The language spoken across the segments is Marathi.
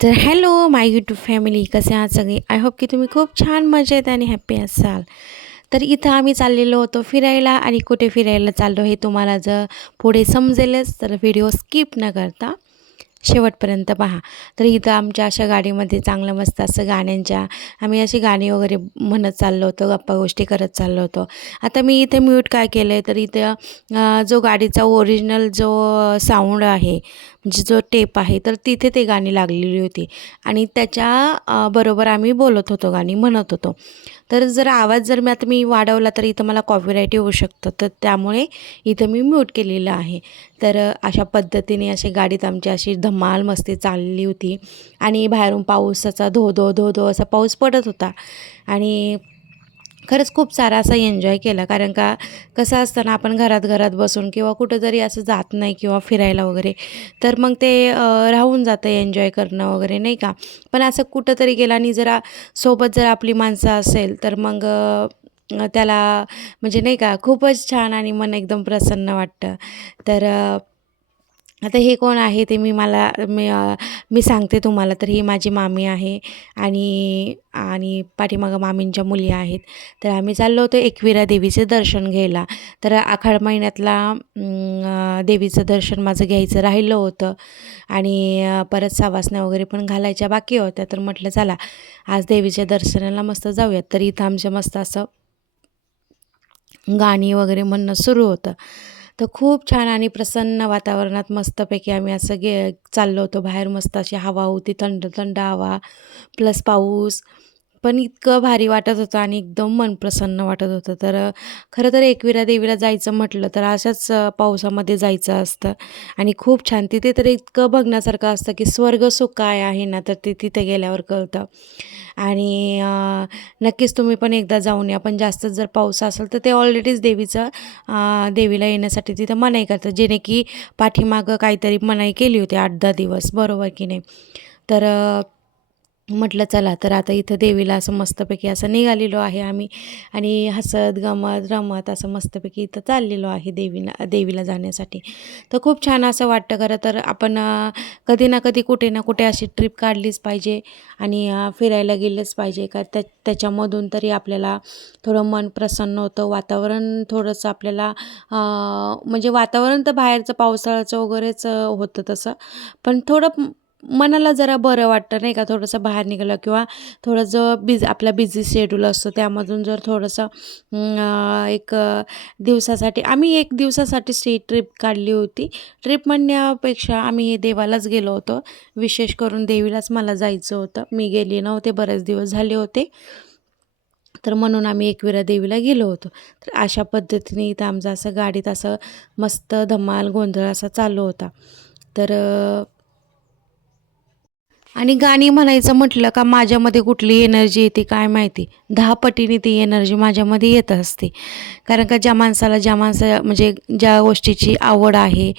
तर हॅलो माय यूट्यूब फॅमिली, कसे आहात सगळे? आय होप की तुम्ही खूप छान मजेत आणि हॅप्पी असाल. तर इथं आम्ही चाललेलो होतो फिरायला आणि कुठे फिरायला चाललो हे तुम्हाला जर पुढे समजेलच, तर व्हिडिओ स्किप न करता शेवटपर्यंत पहा. तर इथं आमच्या अशा गाडीमध्ये चांगलं मस्त असं गाण्यांच्या आम्ही अशी गाणी वगैरे म्हणत चाललो होतो, गप्पा गोष्टी करत चाललो होतो. आता मी इथे म्यूट काय केलं आहे, तर इथं जो गाडीचा ओरिजिनल जो साऊंड आहे, म्हणजे जो टेप आहे, तर तिथे ते गाणी लागलेली होती आणि त्याच्या बरोबर आम्ही बोलत होतो, गाणी म्हणत होतो. तर जर आवाज जर मी वाढवला तर इथं मला कॉपीराईट येऊ शकतं, तर त्यामुळे इथं मी म्यूट केलेलं आहे. तर अशा पद्धतीने अशी गाडीत आमची अशी धमाल मस्ती चालली होती आणि बाहेरून पावसाचा धो धो धो धो असा पाऊस पडत होता आणि खरंच खूप सारा असा एन्जॉय केला. कारण का कसं असतं ना, आपण घरात घरात बसून किंवा कुठंतरी असं जात नाही किंवा फिरायला वगैरे, तर मग ते राहून जातं एन्जॉय करणं वगैरे, नाही का. पण असं कुठंतरी गेलं आणि जरा सोबत जर आपली माणसं असेल तर मग त्याला म्हणजे नाही का खूपच छान आणि मन एकदम प्रसन्न वाटतं. तर आता हे कोण आहे ते मी सांगते तुम्हाला. तर ही माझी मामी आहे आणि आणि पाठीमागं मामींच्या मुली आहेत. तर आम्ही चाललो होतो एकविरा देवीचे दर्शन घ्यायला. तर आखाड महिन्यातला देवीचं दर्शन माझं घ्यायचं राहिलं होतं आणि परत सवासण्या वगैरे पण घालायच्या बाकी होत्या. तर म्हटलं चला आज देवीच्या दर्शनाला मस्त जाऊयात. तर इथं आमच्या मस्त असं गाणी वगैरे म्हणणं सुरू होतं. तर खूप छान आणि प्रसन्न वातावरणात मस्तपैकी आम्ही असं चाललो होतो बाहेर. मस्त अशी हवा होती, थंड थंड हवा प्लस पाऊस. पण इतकं भारी वाटत होतं आणि एकदम मन प्रसन्न वाटत होतं. तर खरं तर एकविरा देवीला जायचं म्हटलं तर अशाच पावसामध्ये जायचं असतं आणि खूप छान. तिथे तर इतकं बघण्यासारखं असतं की स्वर्गसुख काय आहे ना, तर ते तिथे गेल्यावर कळतं. आणि नक्कीच तुम्ही पण एकदा जाऊन या. पण जास्तच जर पाऊस असेल तर ते ऑलरेडीच देवीला येण्यासाठी तिथं मनाई करतात, जेणे की पाठीमागं काहीतरी मनाई केली होती 8-10 दिवस, बरोबर की नाही. तर म्हटलं चला तर आता इथं देवीला असं मस्तपैकी असं निघालेलो आहे आम्ही आणि हसत गमत रमत असं मस्तपैकी इथं चाललेलो आहे देवीला जाण्यासाठी. तर खूप छान असं वाटतं. खरं तर आपण कधी ना कधी कुठे ना कुठे अशी ट्रिप काढलीच पाहिजे आणि फिरायला गेलंच पाहिजे. का त्याच्यामधून तरी आपल्याला थोडं मन प्रसन्न होतं. वातावरण थोडंसं आपल्याला म्हणजे वातावरण तर बाहेरचं पावसाळ्याचं वगैरेच होतं तसं, पण थोडं मनाला जरा बरं वाटतं, नाही का. थोडंसं बाहेर निघालं किंवा थोडं जो आपला बिझी शेड्यूल असतो त्यामधून जर थोडंसं एक दिवसासाठी आम्ही 1 दिवसासाठीच ही ट्रिप काढली होती. ट्रिप म्हणण्यापेक्षा आम्ही देवालाच गेलो होतो. विशेष करून देवीलाच मला जायचं होतं. मी गेले नव्हते, बरेच दिवस झाले होते. तर म्हणून आम्ही एकविरा देवीला गेलो होतो. तर अशा पद्धतीने इथं आमचं असं गाडीत असं मस्त धमाल गोंधळ असा चालू होता. तर आणि गाणी म्हणायचं म्हटलं का माझ्यामध्ये कुठली एनर्जी येते काय माहिती. 10 पटीने ती एनर्जी माझ्यामध्ये येत असते. कारण का ज्या माणसा म्हणजे ज्या गोष्टीची आवड आहे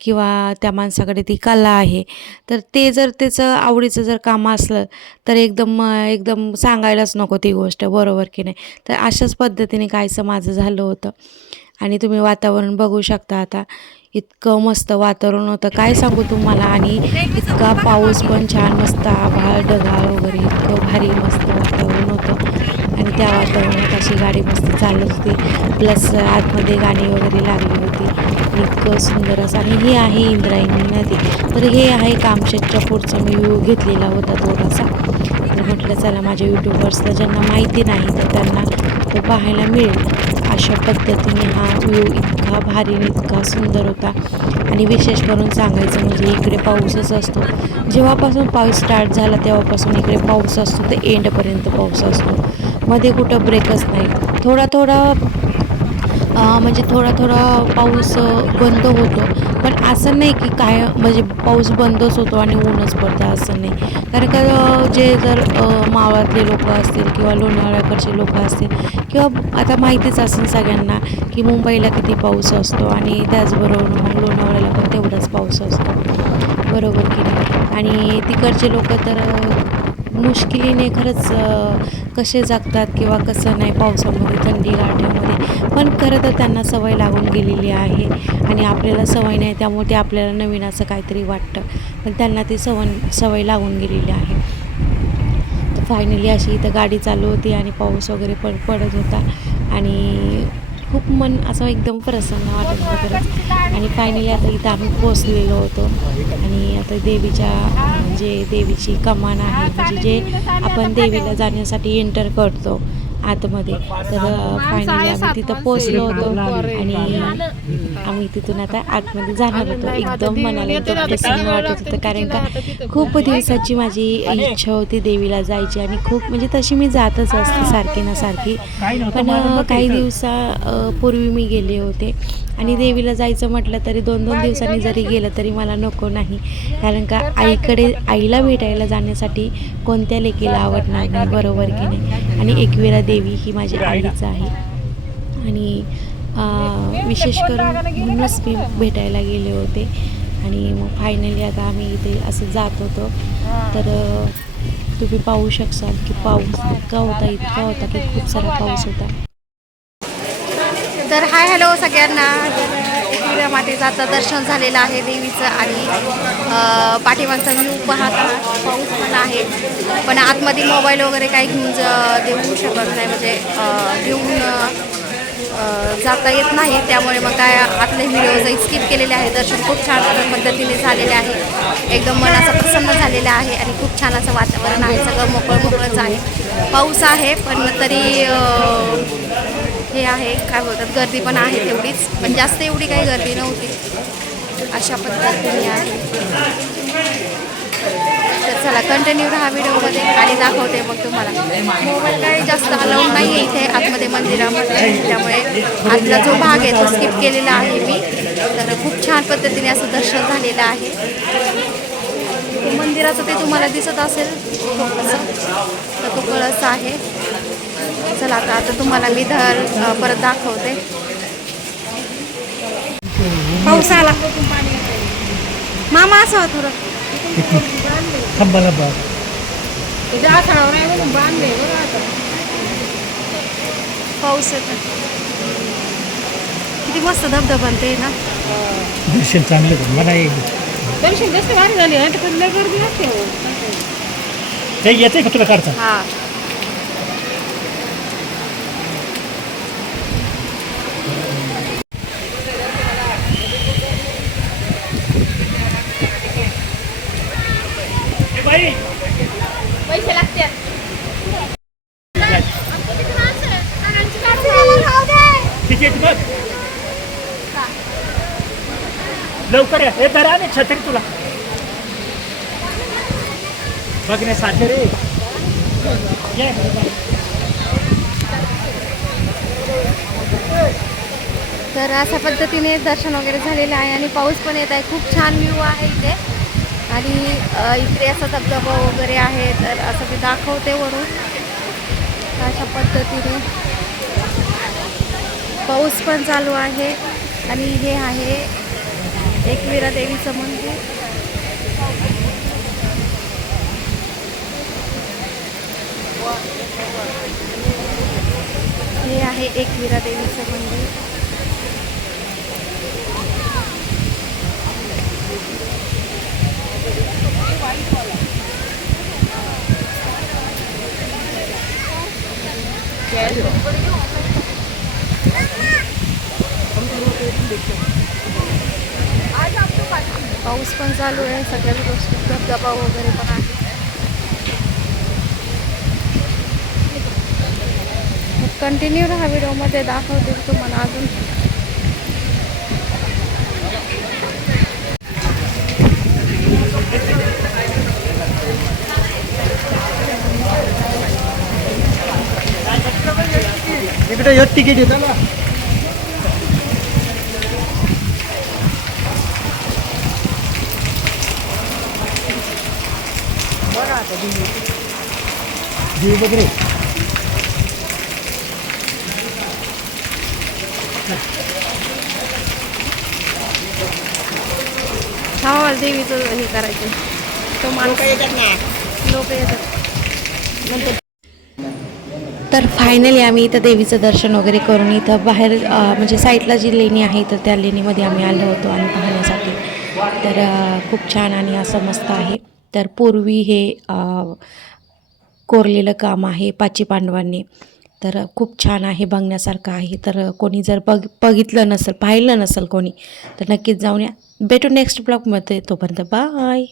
किंवा त्या माणसाकडे ती कला आहे, तर ते जर त्याचं आवडीचं जर काम असलं तर एकदम सांगायलाच नको ती गोष्ट, बरोबर की नाही. तर अशाच पद्धतीने काहीसं माझं झालं होतं आणि तुम्ही वातावरण बघू शकता आता. इतकं मस्त वातावरण होतं काय सांगू तुम्हाला. आणि इतका पाऊस पण छान, मस्त आभाळ ढगाळ वगैरे इतकं भारी मस्त वातावरण होतं आणि त्या वातावरणात अशी गाडी मस्त चालत होती. प्लस आतमध्ये गाणी वगैरे लागली होती आणि इतकं सुंदर असं. आणि हे आहे इंद्रायणी नदी. तर हे आहे कामशेतच्या पुढचा मी व्ह्यू घेतलेला होता थोडासा. तर म्हटलं चला माझ्या यूट्यूबर्सला ज्यांना माहिती नाही तर त्यांना तो पाहायला मिळेल. तर अशा पद्धतीने हा व्ह्यू इतका भारी आणि इतका सुंदर होता. आणि विशेष करून सांगायचं म्हणजे इकडे पाऊसच असतो. जेव्हापासून पाऊस स्टार्ट झाला तेव्हापासून इकडे पाऊस असतो तर एंडपर्यंत पाऊस असतो. मध्ये कुठं ब्रेकच नाही. थोडा थोडा म्हणजे थोडा थोडा पाऊस बंद होतो. पण असं नाही की काय म्हणजे पाऊस बंदच होतो आणि ऊनच पडतं, असं नाही. कारण का जे जर मावळातले लोकं असतील किंवा लोणावळ्याकडचे लोकं असतील किंवा आता माहितीच असेल सगळ्यांना की मुंबईला किती पाऊस असतो आणि त्याचबरोबर मग लोणावळ्याला पण तेवढाच पाऊस असतो, बरोबर की नाही. आणि तिकडचे लोकं तर मुश्किलीने खरंच कसे जगतात किंवा कसं नाही पावसामध्ये, थंडी गारठ्यामध्ये. पण खरं तर त्यांना सवय लागून गेलेली आहे आणि आपल्याला सवय नाही, त्यामुळे ते आपल्याला नवीन असं काहीतरी वाटतं. पण त्यांना ती सवय लागून गेलेली आहे. तर फायनली अशी इथं गाडी चालू होती आणि पाऊस वगैरे पण पडत होता आणि खूप मन असं एकदम प्रसन्न वाटत होतं खरंच. आणि फायनली आता इथं आम्ही पोचलेलो होतो आणि आता जे देवीची कमान आहे, म्हणजे जे आपण देवीला जाण्यासाठी एंटर करतो आतमध्ये. तर फायनली आम्ही तिथं पोचलो होतो आणि आम्ही तिथून आता आतमध्ये जाणार होतो. एकदम मनाला एकदम प्रसन्न वाटत होतं, कारण का खूप दिवसाची माझी इच्छा होती देवीला जायची आणि खूप म्हणजे तशी मी जातच असते सारखी ना सारखी. पण काही पूर्वी मी गेले होते आणि देवीला जायचं म्हटलं तरी 2-2 दिवसांनी जरी गेलं तरी मला नको नाही, कारण का आईला भेटायला जाण्यासाठी कोणत्या लेकीला आवडणार नाही, बरोबर की नाही. आणि एकविरा देवी ही माझी आईच आहे आणि विशेष करून म्हणूनच मी भेटायला गेले होते. आणि मग फायनली आता आम्ही इथे असं जात होतो. तर तुम्ही पाहू शकाल की पाऊस इतका होता की खूप सारा पाऊस होता. तर हाय हॅलो सगळ्यांना. एकविरा मातेचं आता दर्शन झालेलं आहे देवीचं आणि पाठीमागचा व्ह्यू पाहता पाऊस पण आहे, पण आतमध्ये मोबाईल वगैरे काही घेऊन देऊ शकत नाही, म्हणजे घेऊन जाता येत नाही, त्यामुळे मग काय आतले व्हिडिओ स्किप केलेले आहे. दर्शन खूप छान पद्धतीने झालेले आहे, एकदम मन असं प्रसन्न झालेलं आहे आणि खूप छान असं वातावरण आहे, सगळं मोकळंच आहे. पाऊस आहे पण तरी हे आहे काय बोलतात, गर्दी पण आहे तेवढीच, पण जास्त एवढी काही गर्दी नव्हती. अशा पद्धतीने आहे. तर चला कंटिन्यू राहा व्हिडिओमध्ये आणि दाखवते मग तुम्हाला. मोबाईल काही जास्त अलाउड नाही आहे इथे आतमध्ये मंदिरामध्ये, त्यामुळे आतला जो भाग आहे तो स्किप केलेला आहे मी. तर खूप छान पद्धतीने असं दर्शन झालेलं आहे. मंदिराचं ते तुम्हाला दिसत असेल कसं, तर तो कळस आहे. चला आता तुम्हाला मी परत दाखवते. पाऊस आला मामा, असं थोडं पाऊस येतो. किती मस्त धबधबा ते ना. दर्शन चांगलं मला दर्शन जास्त भारी झाली आहे, तर लय गर्दी असते. ते येते का तुला काढता? हां पैसे लागतात. तिकीट बघ लवकर या. हे धरा आणि छत्री तुला बघण्यासारखे रे. तर अशा पद्धतीने दर्शन वगैरे झालेलं आहे आणि पाऊस पण येत आहे. खूप छान व्ह्यू आहे इथे आणि इकडे असा धबधबा वगैरे आहे. तर असं मी दाखवते वरून. अशा पद्धतीने पाऊस पण चालू आहे आणि हे आहे एकविरा देवीचं मंदिर. हे आहे एकविरा देवीचं मंदिर. पाऊस पण चालू आहे, सगळ्याच गोष्टी धबधबा वगैरे पण आहे. कंटिन्यू राहा व्हिडिओमध्ये, दाखवते तुम्हाला अजून. इकडे एक तिकीट येतं ना. देव वगैरे हा देवीचं हे करायचं, तो माणूस लोक येतात नंतर. तर फायनली आम्ही इथं देवीचं दर्शन वगैरे करून इथं बाहेर म्हणजे साईडला जी लेणी आहे तर त्या लेणीमध्ये आम्ही आलो होतो आणि पाहण्यासाठी. तर खूप छान आणि असं मस्त आहे. तर पूर्वी हे कोरलेलं काम आहे पाची पांडवांनी. तर खूप छान आहे, बघण्यासारखं आहे. तर कोणी जर बघितलं नसेल, पाहिलं नसेल कोणी, तर नक्कीच जाऊन या. भेटू नेक्स्ट ब्लॉगमध्ये. तोपर्यंत बाय.